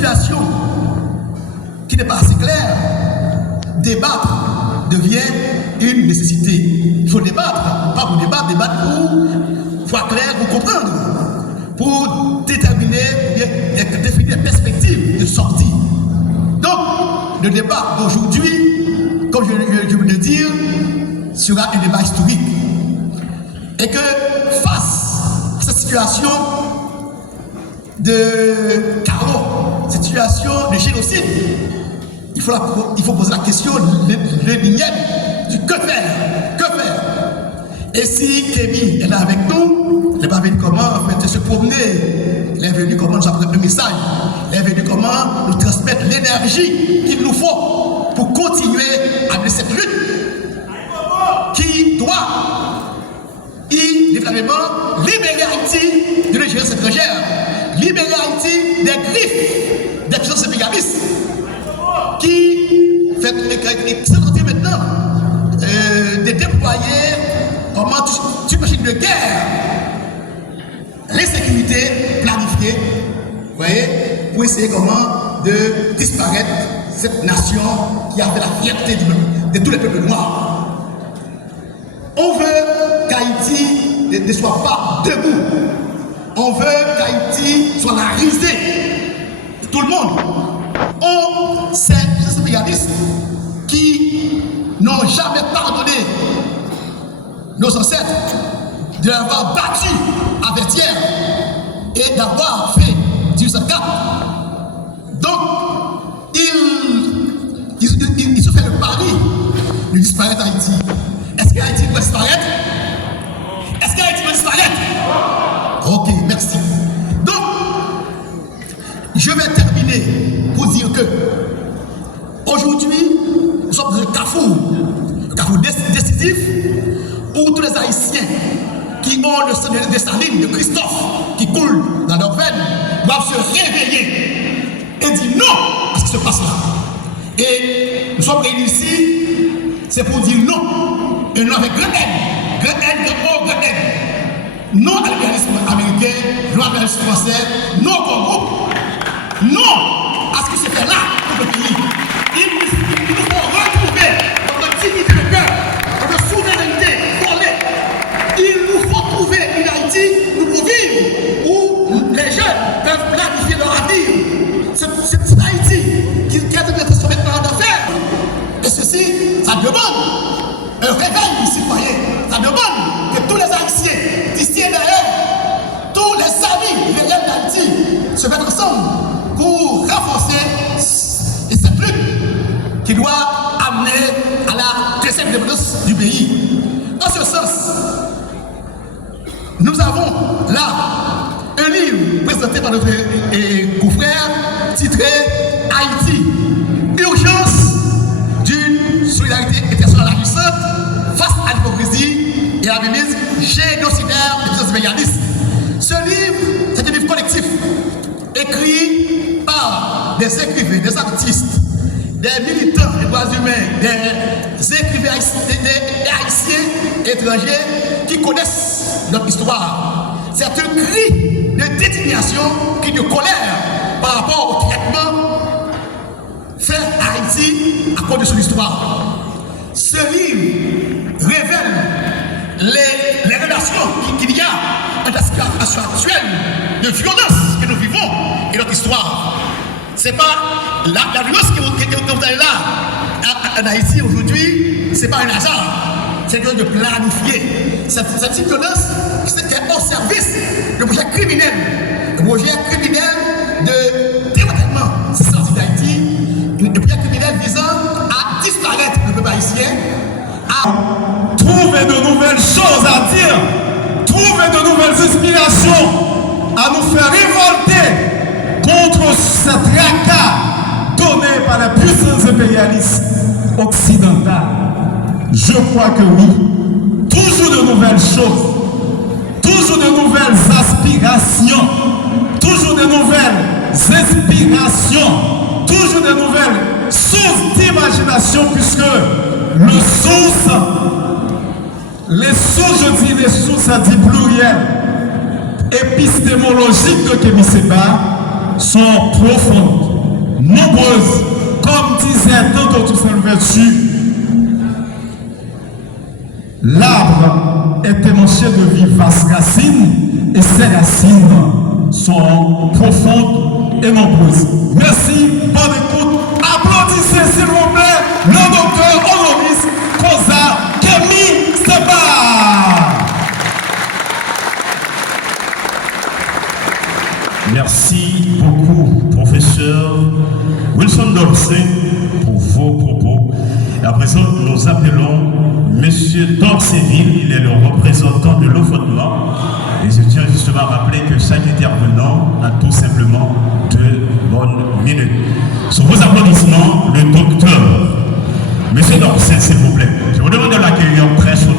situation qui n'est pas assez claire, débattre devient une nécessité. Il faut débattre, pas pour débattre, débattre pour voir clair, pour comprendre, pour déterminer, définir des perspectives de sortie. Donc, le débat d'aujourd'hui, comme je veux le dire, sera un débat historique. Et que face à cette situation de chaos, cette situation de génocide, il faut poser la question, l'énième, du que faire? Que faire? Et si Kémy est là avec nous, il n'est pas venu comment en fait, se promener, il est venu comment nous apporter un message, il est venu comment nous transmettre l'énergie qu'il nous faut pour continuer à mener cette lutte qui doit inévitablement libérer Haïti de l'ingérence étrangère, libérer Haïti des griffes des puissances impérialistes qui sont en train maintenant de déployer comment toute machine de guerre, l'insécurité planifiée, vous voyez, pour essayer comment de disparaître cette nation qui a fait la fierté de tous les peuples noirs. On veut qu'Haïti ne soit pas debout. On veut qu'Haïti soit la risée de tout le monde. On sait ces impérialistes qui n'ont jamais pardonné nos ancêtres de l'avoir battu à Vertières et d'avoir fait du Zakat. Donc, ils ont fait le pari de disparaître Haïti. Est-ce qu'Haïti peut disparaître? Est-ce qu'Haïti peut disparaître? Ok, merci. Donc, je vais terminer pour dire que aujourd'hui, nous sommes dans un carrefour décisif où tous les Haïtiens qui ont le sang de Staline, de Christophe, qui coule dans leurs veines, doivent se réveiller et dire non à ce qui se passe là. Et nous sommes réunis ici, c'est pour dire non, et non avec grand N, grand N, grand O, grand N. Non à l'impérialisme américain, non à l'impérialisme français, non au groupe, non à ce qui se fait là pour le pays. Il nous faut retrouver notre dignité de cœur, notre souveraineté volée. Il nous faut trouver une Haïti où nous vivre, où les jeunes peuvent planifier leur avenir. C'est Haïti qui a été transformée en affaires. Et ceci, ça demande un réveil citoyen. Ça demande que tous les Haïtiens, d'ici et d'ailleurs, tous les amis réels d'Haïti se mettent ensemble pour renforcer cette lutte qui doit amener à la deuxième indépendance du pays. Dans ce sens, nous avons là un livre présenté par notre confrère titré Haïti, urgence d'une solidarité internationale agissante face à l'hypocrisie et à la mémise génocidaire des puissances impérialistes. Ce livre, c'est un livre collectif écrit par des écrivains, des artistes, des militants des droits humains, des écrivains haïtiens étrangers qui connaissent notre histoire. C'est un cri de dédignation, cri de colère par rapport au traitement fait à Haïti à cause de son histoire. Ce livre révèle les relations qu'il y a entre la situation actuelle de violence que nous vivons et notre histoire. C'est pas la violence que vous avez là en Haïti aujourd'hui, c'est pas un hasard. C'est quelque chose de planifié. Cette violence qui est au service du projet criminel. Le projet criminel de démantèlement du système d'Haïti. Le projet criminel visant à disparaître le peuple haïtien. À trouver de nouvelles choses à dire, trouver de nouvelles inspirations, à nous faire révolter contre ce tracas donné par la puissance impérialiste occidentale. Je crois que oui. Toujours de nouvelles choses, toujours de nouvelles aspirations, toujours de nouvelles inspirations, toujours de nouvelles sources d'imagination, puisque les sources, je dis les sources à dire pluriel, épistémologiques de Kémy Séba sont profondes. nombreuses, comme disait Tante Toussaint Louverture, l'arbre est émanché de vivaces racines et ces racines sont profondes et nombreuses. Merci, bonne écoute. Applaudissez s'il vous plaît le docteur honoris causa Kémy Séba. Merci beaucoup, professeur Wilson Dorsey, pour vos propos. À présent, nous appelons Monsieur Dorseyville, il est le représentant de l'OFODMA. Et je tiens justement à rappeler que chaque intervenant a tout simplement 2 bonnes minutes. Sur vos applaudissements, le docteur. Monsieur Dorsey, s'il vous plaît. Je vous demande de l'accueillir très chaudement.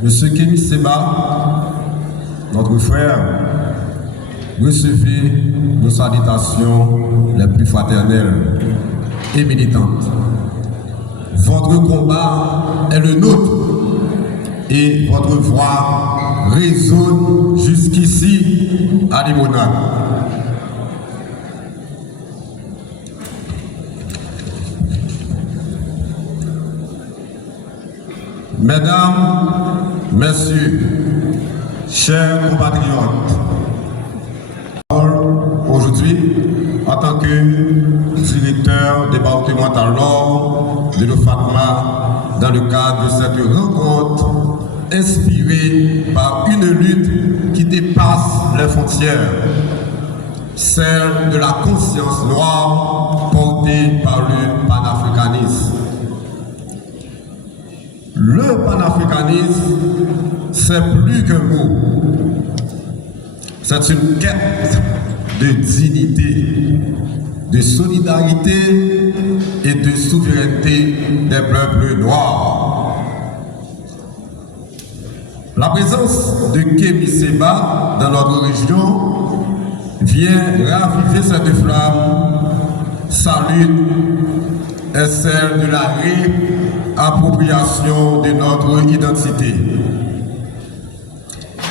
Monsieur Kémy Séba, notre frère, recevez nos salutations les plus fraternelles et militantes. Votre combat est le nôtre et votre voix résonne jusqu'ici à Limonade. Mesdames, Messieurs, chers compatriotes, aujourd'hui, en tant que directeur départemental de l'OFATMA, dans le cadre de cette rencontre inspirée par une lutte qui dépasse les frontières, celle de la conscience noire portée par le panafricanisme. Le panafricanisme, c'est plus qu'un mot. C'est une quête de dignité, de solidarité et de souveraineté des peuples noirs. La présence de Kémy Séba dans notre région vient raviver cette flamme. Sa lutte est celle de la réappropriation de notre identité.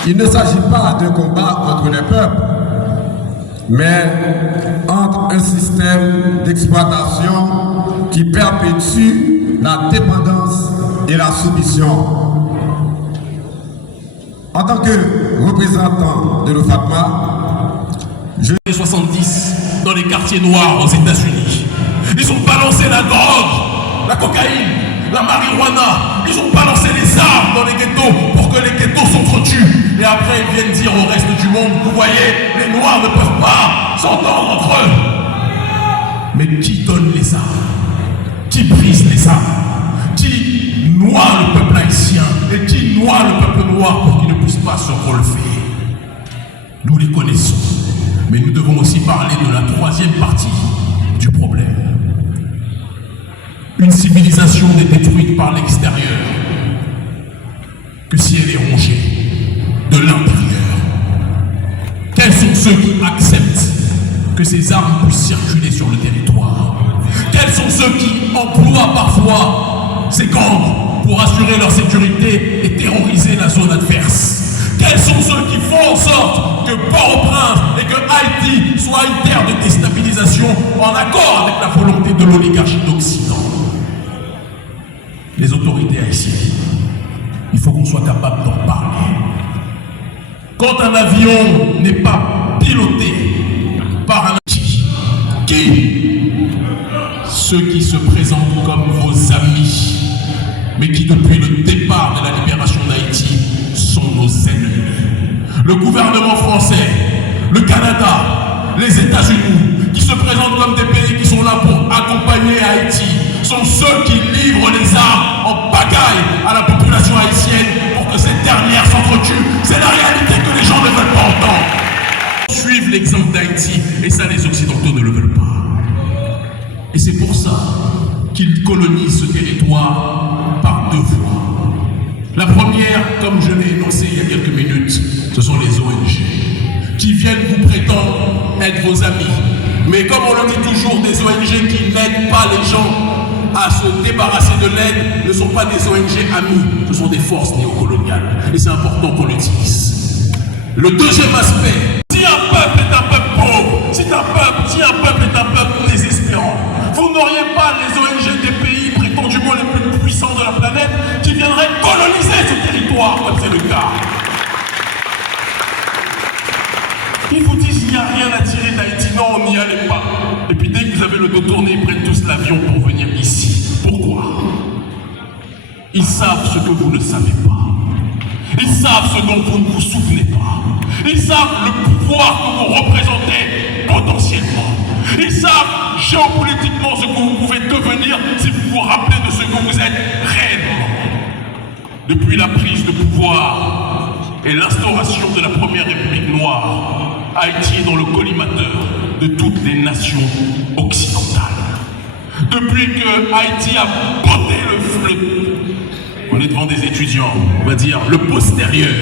Il ne s'agit pas d'un combat entre les peuples, mais entre un système d'exploitation qui perpétue la dépendance et la soumission. En tant que représentant de l'OFATMA, je... 70 dans les quartiers noirs aux États-Unis. Ils ont balancé la drogue, la cocaïne, la marijuana. Ils ont balancé les armes dans les ghettos pour que les ghettos s'entretuent. Et après, ils viennent dire au reste du monde, vous voyez, les Noirs ne peuvent pas s'entendre entre eux. Mais qui donne les armes? Qui brise les armes? Qui noie le peuple haïtien? Et qui noie le peuple noir pour qu'il ne puisse pas se relever? Nous les connaissons. Mais nous devons aussi parler de la troisième partie du problème. Une civilisation n'est détruite par l'extérieur que si elle est rongée de l'intérieur. Quels sont ceux qui acceptent que ces armes puissent circuler sur le territoire? Quels sont ceux qui emploient parfois ces gangs pour assurer leur sécurité et terroriser la zone adverse? Quels sont ceux qui font en sorte que Port-au-Prince et que Haïti soient une terre de déstabilisation en accord avec la volonté de l'oligarchie d'Occident? Les autorités haïtiennes, il faut qu'on soit capable d'en parler. Quand un avion n'est pas piloté par un qui? Ceux qui se présentent comme vos amis, mais qui depuis le départ de la libération d'Haïti sont nos ennemis. Le gouvernement français, le Canada, les États-Unis, qui se présentent comme des pays qui sont là pour accompagner Haïti, sont ceux qui livrent les armes en pagaille à la population haïtienne pour que cette dernière s'entretue. C'est la réalité que les gens ne veulent pas entendre. Suivent l'exemple d'Haïti, et ça les Occidentaux ne le veulent pas. Et c'est pour ça qu'ils colonisent ce territoire par deux voies. La première, comme je l'ai énoncé il y a quelques minutes, ce sont les ONG qui viennent vous prétendre être vos amis. Mais comme on le dit toujours, des ONG qui n'aident pas les gens, à se débarrasser de l'aide ne sont pas des ONG amis, ce sont des forces néocoloniales. Et c'est important qu'on l'utilise. Le deuxième aspect, si un peuple est un peuple pauvre, si un peuple est un peuple désespérant, vous n'auriez pas les ONG des pays prétendument les plus puissants de la planète qui viendraient coloniser ce territoire, comme c'est le cas. Ils vous disent qu'il n'y a rien à tirer d'Haïti. Non, on n'y allait pas. Et puis dès que vous avez le dos tourné, ils prennent tous l'avion pour venir ici. Pourquoi? Ils savent ce que vous ne savez pas. Ils savent ce dont vous ne vous souvenez pas. Ils savent le pouvoir que vous représentez potentiellement. Ils savent géopolitiquement ce que vous pouvez devenir si vous vous rappelez de ce que vous êtes réellement. Depuis la prise de pouvoir et l'instauration de la première République noire, Haïti est dans le collimateur de toutes les nations occidentales. Depuis que Haïti a botté on est devant des étudiants, on va dire le postérieur.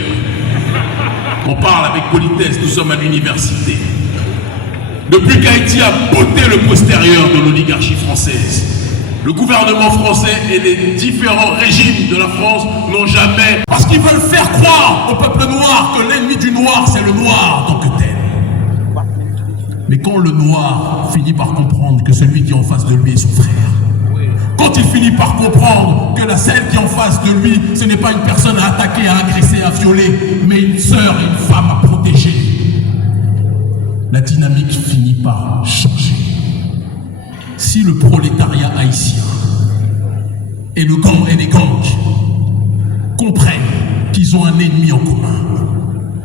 On parle avec politesse, nous sommes à l'université. Depuis qu'Haïti a botté le postérieur de l'oligarchie française, le gouvernement français et les différents régimes de la France n'ont jamais... Parce qu'ils veulent faire croire au peuple noir que l'ennemi du noir, c'est le noir en tant que tel. Mais quand le noir finit par comprendre que celui qui est en face de lui est son frère, quand il finit par comprendre que celle qui est en face de lui, ce n'est pas une personne à attaquer, à agresser, à violer, mais une sœur et une femme à protéger, la dynamique finit par changer. Si le prolétariat haïtien et les gangs comprennent qu'ils ont un ennemi en commun,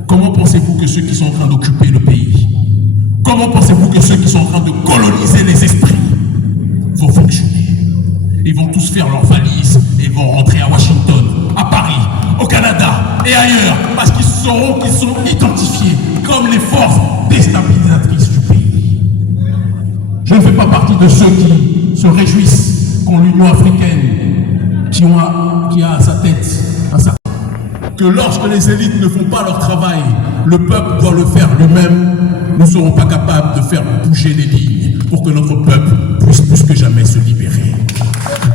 comment pensez-vous que ceux qui sont en train d'occuper le pays, comment pensez-vous que ceux qui sont en train de coloniser les esprits vont fonctionner? Ils vont tous faire leurs valises et vont rentrer à Washington, à Paris, au Canada et ailleurs, parce qu'ils sauront qu'ils sont identifiés comme les forces déstabilisatrices du pays. Je ne fais pas partie de ceux qui se réjouissent quand l'Union africaine, qui a à sa tête que lorsque les élites ne font pas leur travail, le peuple doit le faire lui-même. Nous ne serons pas capables de faire bouger les lignes pour que notre peuple puisse plus que jamais se libérer.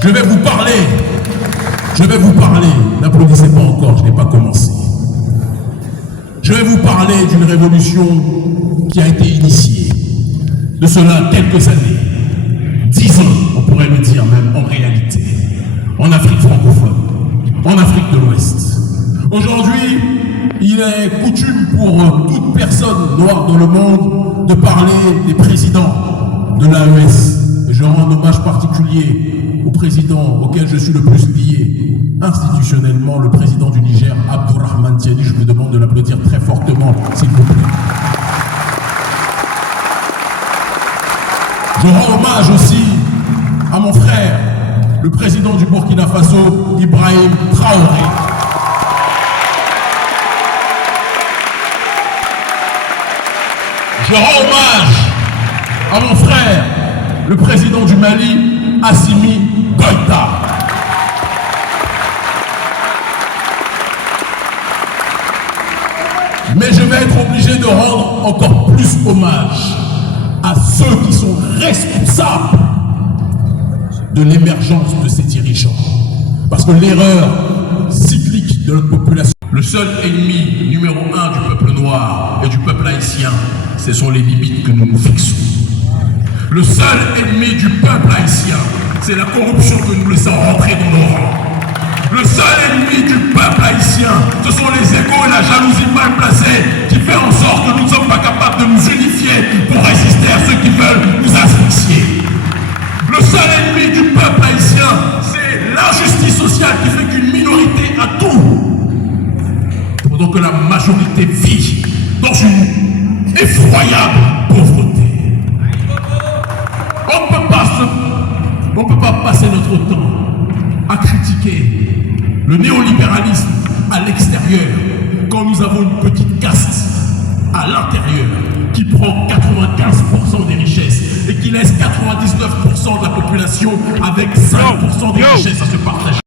Je vais vous parler, n'applaudissez pas encore, je n'ai pas commencé. Je vais vous parler d'une révolution qui a été initiée de cela quelques années, 10 ans, on pourrait le dire même en réalité, en Afrique francophone, en Afrique de l'Ouest. Aujourd'hui, il est coutume pour toute personne noire dans le monde de parler des présidents de l'AES. Je rends un hommage particulier au président auquel je suis le plus lié institutionnellement, le président du Niger, Abdourahmane Tiani. Je vous demande de l'applaudir très fortement, s'il vous plaît. Je rends hommage aussi à mon frère, le président du Burkina Faso, Ibrahim Traoré. Je rends hommage à mon frère, le président du Mali, Assimi Goïta. Mais je vais être obligé de rendre encore plus hommage à ceux qui sont responsables de l'émergence de ces dirigeants. Parce que l'erreur cyclique de notre population, le seul ennemi numéro 1 du peuple noir et du peuple haïtien, ce sont les limites que nous nous fixons. Le seul ennemi du peuple haïtien, c'est la corruption que nous laissons rentrer dans nos rangs. Le seul ennemi du peuple haïtien, ce sont les égos et la jalousie mal placée qui fait en sorte que nous ne sommes pas capables de nous unifier pour résister à ceux qui veulent nous asphyxier. Le seul ennemi du peuple haïtien, c'est l'injustice sociale qui fait qu'une minorité a tout, pendant que la majorité vit dans une effroyable pauvreté. On ne peut pas passer notre temps à critiquer le néolibéralisme à l'extérieur quand nous avons une petite caste à l'intérieur qui prend 95% des richesses et qui laisse 99% de la population avec 5% des richesses à se partager.